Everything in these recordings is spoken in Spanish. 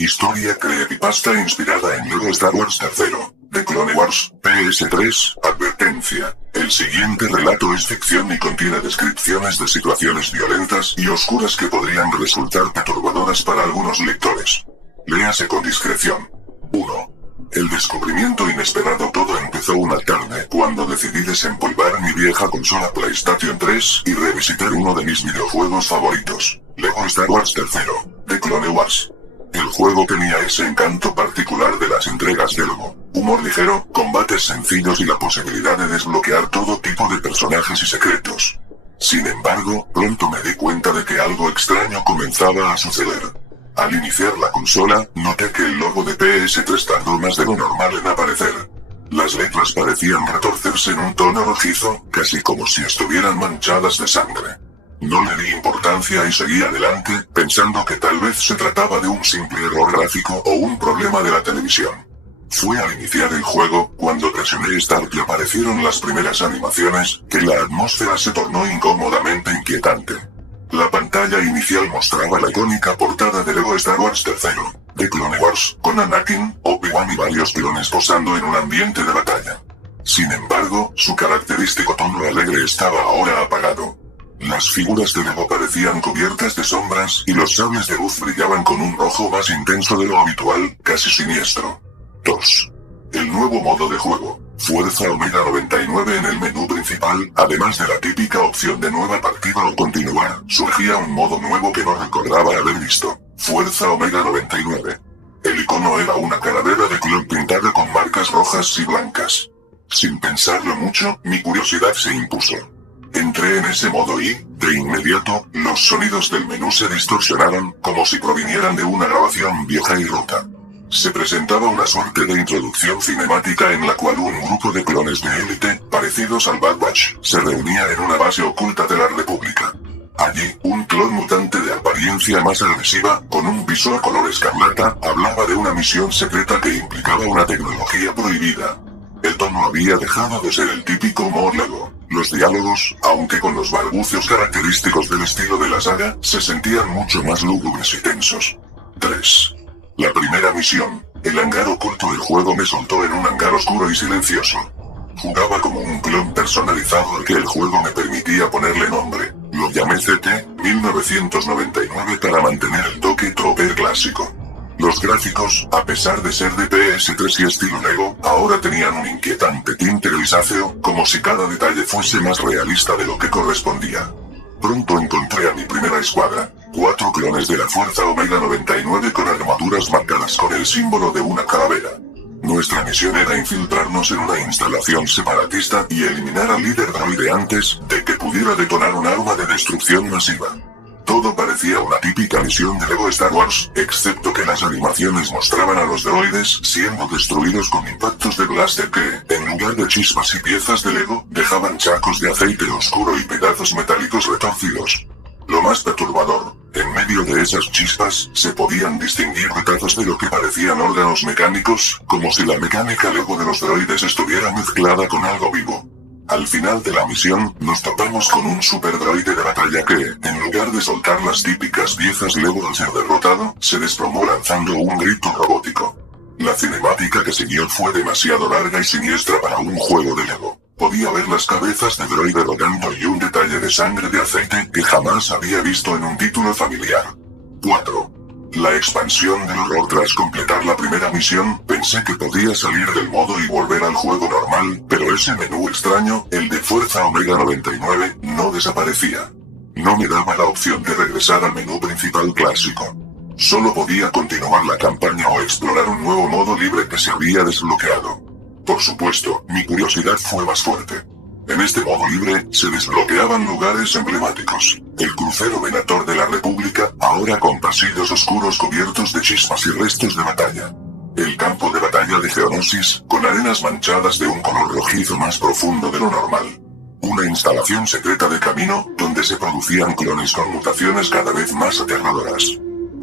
Historia creepypasta inspirada en Lego Star Wars III, The Clone Wars, PS3, advertencia. El siguiente relato es ficción y contiene descripciones de situaciones violentas y oscuras que podrían resultar perturbadoras para algunos lectores. Léase con discreción. 1. El descubrimiento inesperado. Todo empezó una tarde cuando decidí desempolvar mi vieja consola PlayStation 3 y revisitar uno de mis videojuegos favoritos, Lego Star Wars III, The Clone Wars. El juego tenía ese encanto particular de las entregas de Lego, humor ligero, combates sencillos y la posibilidad de desbloquear todo tipo de personajes y secretos. Sin embargo, pronto me di cuenta de que algo extraño comenzaba a suceder. Al iniciar la consola, noté que el logo de PS3 tardó más de lo normal en aparecer. Las letras parecían retorcerse en un tono rojizo, casi como si estuvieran manchadas de sangre. No le di importancia y seguí adelante, pensando que tal vez se trataba de un simple error gráfico o un problema de la televisión. Fue al iniciar el juego, cuando presioné Start y aparecieron las primeras animaciones, que la atmósfera se tornó incómodamente inquietante. La pantalla inicial mostraba la icónica portada de Lego Star Wars III, The Clone Wars, con Anakin, Obi-Wan y varios clones posando en un ambiente de batalla. Sin embargo, su característico tono alegre estaba ahora apagado. Las figuras de Lego parecían cubiertas de sombras y los sables de luz brillaban con un rojo más intenso de lo habitual, casi siniestro. 2. El nuevo modo de juego, Fuerza Omega 99 en el menú principal, además de la típica opción de nueva partida o continuar, surgía un modo nuevo que no recordaba haber visto, Fuerza Omega 99. El icono era una calavera de clon pintada con marcas rojas y blancas. Sin pensarlo mucho, mi curiosidad se impuso. Entré en ese modo y, de inmediato, los sonidos del menú se distorsionaron, como si provinieran de una grabación vieja y rota. Se presentaba una suerte de introducción cinemática en la cual un grupo de clones de élite, parecidos al Bad Batch, se reunía en una base oculta de la República. Allí, un clon mutante de apariencia más agresiva, con un visor color escarlata, hablaba de una misión secreta que implicaba una tecnología prohibida. El tono había dejado de ser el típico humor Lego. Los diálogos, aunque con los balbucios característicos del estilo de la saga, se sentían mucho más lúgubres y tensos. 3. La primera misión, el hangar oculto. El juego me soltó en un hangar oscuro y silencioso. Jugaba como un clon personalizado al que el juego me permitía ponerle nombre. Lo llamé CT-1999 para mantener el toque tropper clásico. Los gráficos, a pesar de ser de PS3 y estilo Lego, ahora tenían un inquietante tinte grisáceo, como si cada detalle fuese más realista de lo que correspondía. Pronto encontré a mi primera escuadra, 4 clones de la Fuerza Omega 99 con armaduras marcadas con el símbolo de una calavera. Nuestra misión era infiltrarnos en una instalación separatista y eliminar al líder droide antes de que pudiera detonar un arma de destrucción masiva. Todo parecía una típica misión de Lego Star Wars, excepto que las animaciones mostraban a los droides siendo destruidos con impactos de blaster que, en lugar de chispas y piezas de Lego, dejaban charcos de aceite oscuro y pedazos metálicos retorcidos. Lo más perturbador, en medio de esas chispas, se podían distinguir retazos de lo que parecían órganos mecánicos, como si la mecánica Lego de los droides estuviera mezclada con algo vivo. Al final de la misión, nos topamos con un superdroide de batalla que, en lugar de soltar las típicas piezas Lego al ser derrotado, se desplomó lanzando un grito robótico. La cinemática que siguió fue demasiado larga y siniestra para un juego de Lego. Podía ver las cabezas de droide rodando y un detalle de sangre de aceite que jamás había visto en un título familiar. 4. La expansión del horror. Tras completar la primera misión, pensé que podía salir del modo y volver al juego normal, pero ese menú extraño, el de Fuerza Omega 99, no desaparecía. No me daba la opción de regresar al menú principal clásico. Solo podía continuar la campaña o explorar un nuevo modo libre que se había desbloqueado. Por supuesto, mi curiosidad fue más fuerte. En este modo libre, se desbloqueaban lugares emblemáticos. El crucero Venator de la República, ahora con pasillos oscuros cubiertos de chispas y restos de batalla. El campo de batalla de Geonosis, con arenas manchadas de un color rojizo más profundo de lo normal. Una instalación secreta de camino, donde se producían clones con mutaciones cada vez más aterradoras.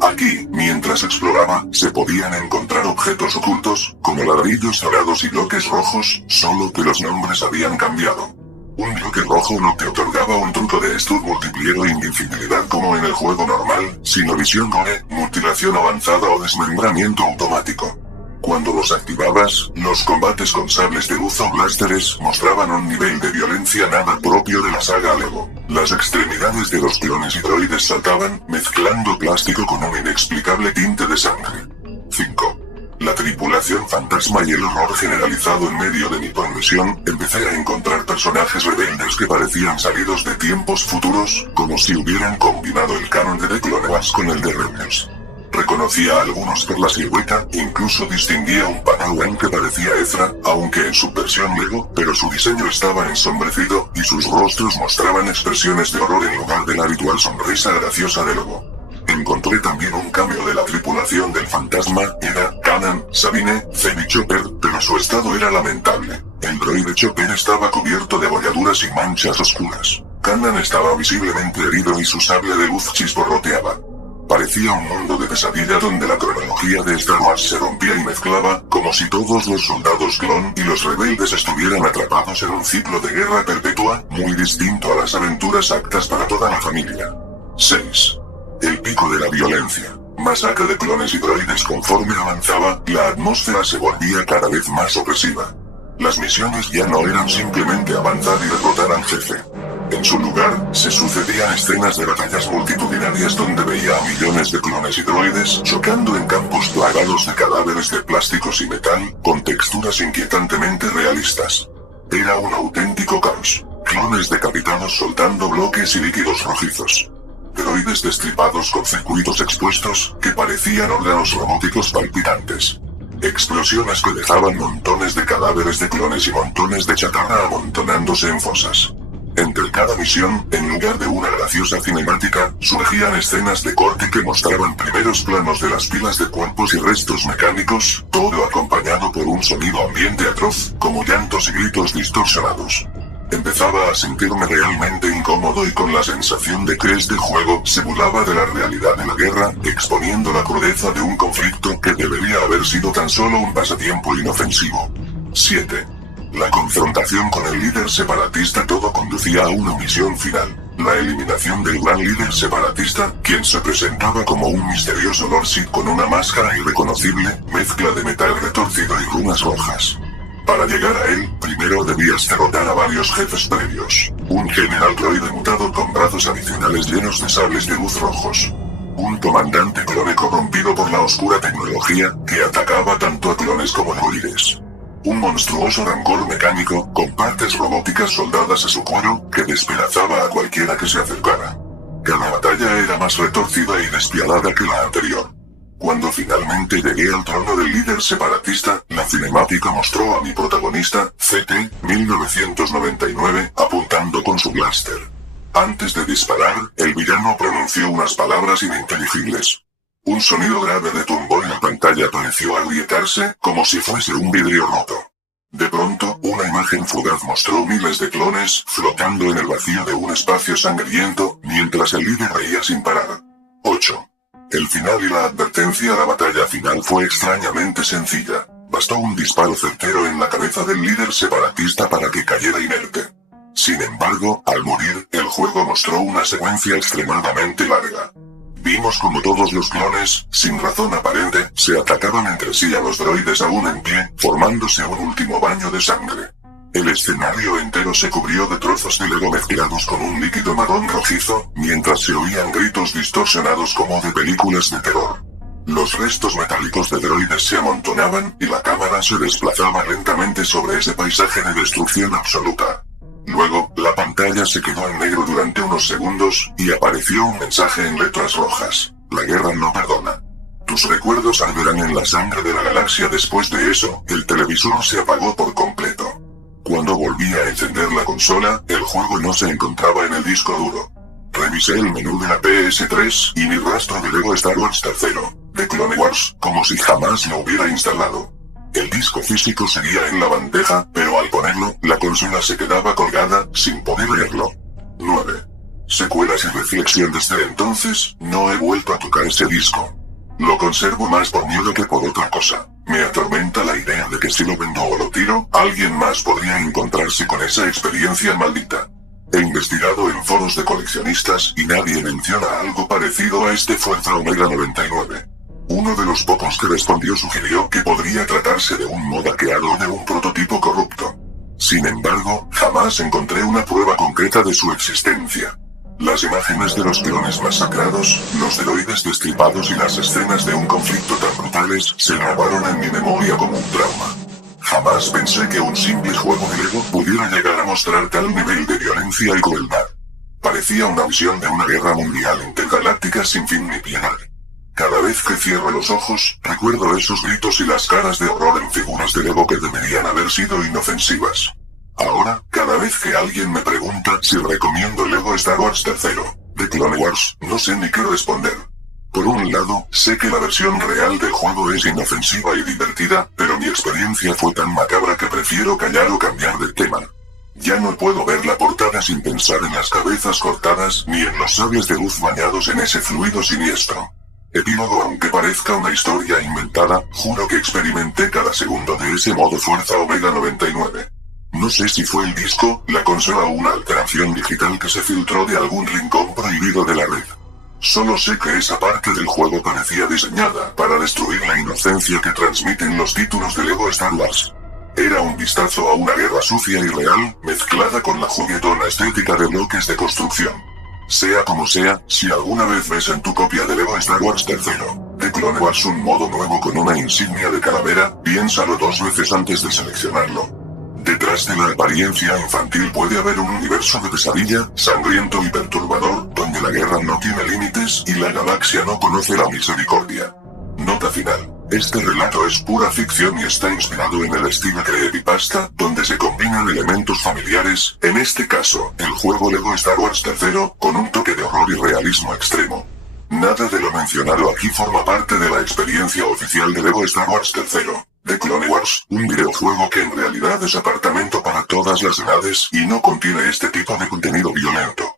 Aquí, mientras exploraba, se podían encontrar objetos ocultos, como ladrillos dorados y bloques rojos, solo que los nombres habían cambiado. Un bloque rojo no te otorgaba un truco de stud multiplier o invisibilidad como en el juego normal, sino visión gore, mutilación avanzada o desmembramiento automático. Cuando los activabas, los combates con sables de luz o blasters mostraban un nivel de violencia nada propio de la saga Lego. Las extremidades de los clones y droides saltaban, mezclando plástico con un inexplicable tinte de sangre. 5. La tripulación fantasma y el horror generalizado en medio de mi progresión, empecé a encontrar personajes rebeldes que parecían salidos de tiempos futuros, como si hubieran combinado el canon de The Clone Wars con el de Rebels. Reconocía a algunos por la silueta, incluso distinguía un Padawan que parecía Ezra, aunque en su versión Lego, pero su diseño estaba ensombrecido, y sus rostros mostraban expresiones de horror en lugar de la habitual sonrisa graciosa de Lobo. Encontré también un cambio de la tripulación del fantasma, era Kanan, Sabine, Fett y Chopper, pero su estado era lamentable. El droide Chopper estaba cubierto de abolladuras y manchas oscuras. Kanan estaba visiblemente herido y su sable de luz chisporroteaba. Parecía un mundo de pesadilla donde la cronología de Star Wars se rompía y mezclaba, como si todos los soldados clon y los rebeldes estuvieran atrapados en un ciclo de guerra perpetua, muy distinto a las aventuras aptas para toda la familia. 6. El pico de la violencia. Masacre de clones y droides. Conforme avanzaba, la atmósfera se volvía cada vez más opresiva. Las misiones ya no eran simplemente avanzar y derrotar al jefe. En su lugar, se sucedían escenas de batallas multitudinarias donde veía a millones de clones y droides chocando en campos plagados de cadáveres de plásticos y metal, con texturas inquietantemente realistas. Era un auténtico caos. Clones decapitados soltando bloques y líquidos rojizos. Droides destripados con circuitos expuestos, que parecían órganos robóticos palpitantes. Explosiones que dejaban montones de cadáveres de clones y montones de chatarra amontonándose en fosas. Entre cada misión, en lugar de una graciosa cinemática, surgían escenas de corte que mostraban primeros planos de las pilas de cuerpos y restos mecánicos, todo acompañado por un sonido ambiente atroz, como llantos y gritos distorsionados. Empezaba a sentirme realmente incómodo y con la sensación de que este juego se burlaba de la realidad de la guerra, exponiendo la crudeza de un conflicto que debería haber sido tan solo un pasatiempo inofensivo. 7. La confrontación con el líder separatista. Todo conducía a una misión final. La eliminación del gran líder separatista, quien se presentaba como un misterioso Lord Sith con una máscara irreconocible, mezcla de metal retorcido y runas rojas. Para llegar a él, primero debías derrotar a varios jefes previos. Un general droide mutado con brazos adicionales llenos de sables de luz rojos. Un comandante clone corrompido por la oscura tecnología, que atacaba tanto a clones como a droides. Un monstruoso rancor mecánico, con partes robóticas soldadas a su cuero, que despedazaba a cualquiera que se acercara. Cada batalla era más retorcida y despiadada que la anterior. Cuando finalmente llegué al trono del líder separatista, la cinemática mostró a mi protagonista, CT-1999, apuntando con su blaster. Antes de disparar, el villano pronunció unas palabras ininteligibles. Un sonido grave retumbó y la pantalla pareció agrietarse, como si fuese un vidrio roto. De pronto, una imagen fugaz mostró miles de clones, flotando en el vacío de un espacio sangriento, mientras el líder reía sin parar. 8. El final y la advertencia. La batalla final fue extrañamente sencilla. Bastó un disparo certero en la cabeza del líder separatista para que cayera inerte. Sin embargo, al morir, el juego mostró una secuencia extremadamente larga. Vimos como todos los clones, sin razón aparente, se atacaban entre sí a los droides aún en pie, formándose un último baño de sangre. El escenario entero se cubrió de trozos de Lego mezclados con un líquido marrón rojizo, mientras se oían gritos distorsionados como de películas de terror. Los restos metálicos de droides se amontonaban, y la cámara se desplazaba lentamente sobre ese paisaje de destrucción absoluta. Luego, la pantalla se quedó en negro durante unos segundos, y apareció un mensaje en letras rojas. La guerra no perdona. Tus recuerdos arderán en la sangre de la galaxia. Después de eso, el televisor se apagó por completo. Cuando volví a encender la consola, el juego no se encontraba en el disco duro. Revisé el menú de la PS3, y ni rastro de Lego Star Wars 3, de Clone Wars, como si jamás lo hubiera instalado. El disco físico seguía en la bandeja, pero al ponerlo, la consola se quedaba colgada, sin poder leerlo. 9. Secuelas y reflexión. Desde entonces, no he vuelto a tocar ese disco. Lo conservo más por miedo que por otra cosa. Me atormenta la idea de que si lo vendo o lo tiro, alguien más podría encontrarse con esa experiencia maldita. He investigado en foros de coleccionistas y nadie menciona algo parecido a este Fuerza Omega 99. Uno de los pocos que respondió sugirió que podría tratarse de un mod hackeado o de un prototipo corrupto. Sin embargo, jamás encontré una prueba concreta de su existencia. Las imágenes de los clones masacrados, los droides destripados y las escenas de un conflicto tan brutales se grabaron en mi memoria como un trauma. Jamás pensé que un simple juego de Lego pudiera llegar a mostrar tal nivel de violencia y crueldad. Parecía una visión de una guerra mundial intergaláctica sin fin ni piedad. Cada vez que cierro los ojos, recuerdo esos gritos y las caras de horror en figuras de Lego que deberían haber sido inofensivas. Ahora, cada vez que alguien me pregunta si recomiendo Lego Star Wars 3, de Clone Wars, no sé ni qué responder. Por un lado, sé que la versión real del juego es inofensiva y divertida, pero mi experiencia fue tan macabra que prefiero callar o cambiar de tema. Ya no puedo ver la portada sin pensar en las cabezas cortadas, ni en los sables de luz bañados en ese fluido siniestro. Epílogo. Aunque parezca una historia inventada, juro que experimenté cada segundo de ese modo Fuerza Omega 99. No sé si fue el disco, la consola o una alteración digital que se filtró de algún rincón prohibido de la red. Solo sé que esa parte del juego parecía diseñada para destruir la inocencia que transmiten los títulos de Lego Star Wars. Era un vistazo a una guerra sucia y real, mezclada con la juguetona estética de bloques de construcción. Sea como sea, si alguna vez ves en tu copia de Lego Star Wars 3, de Clone Wars un modo nuevo con una insignia de calavera, piénsalo 2 veces antes de seleccionarlo. Detrás de la apariencia infantil puede haber un universo de pesadilla, sangriento y perturbador, donde la guerra no tiene límites y la galaxia no conoce la misericordia. Nota final. Este relato es pura ficción y está inspirado en el estilo creepypasta, donde se combinan elementos familiares, en este caso, el juego Lego Star Wars 3, con un toque de horror y realismo extremo. Nada de lo mencionado aquí forma parte de la experiencia oficial de Lego Star Wars 3, de Clone Wars, un videojuego que en realidad es apartamento para todas las edades y no contiene este tipo de contenido violento.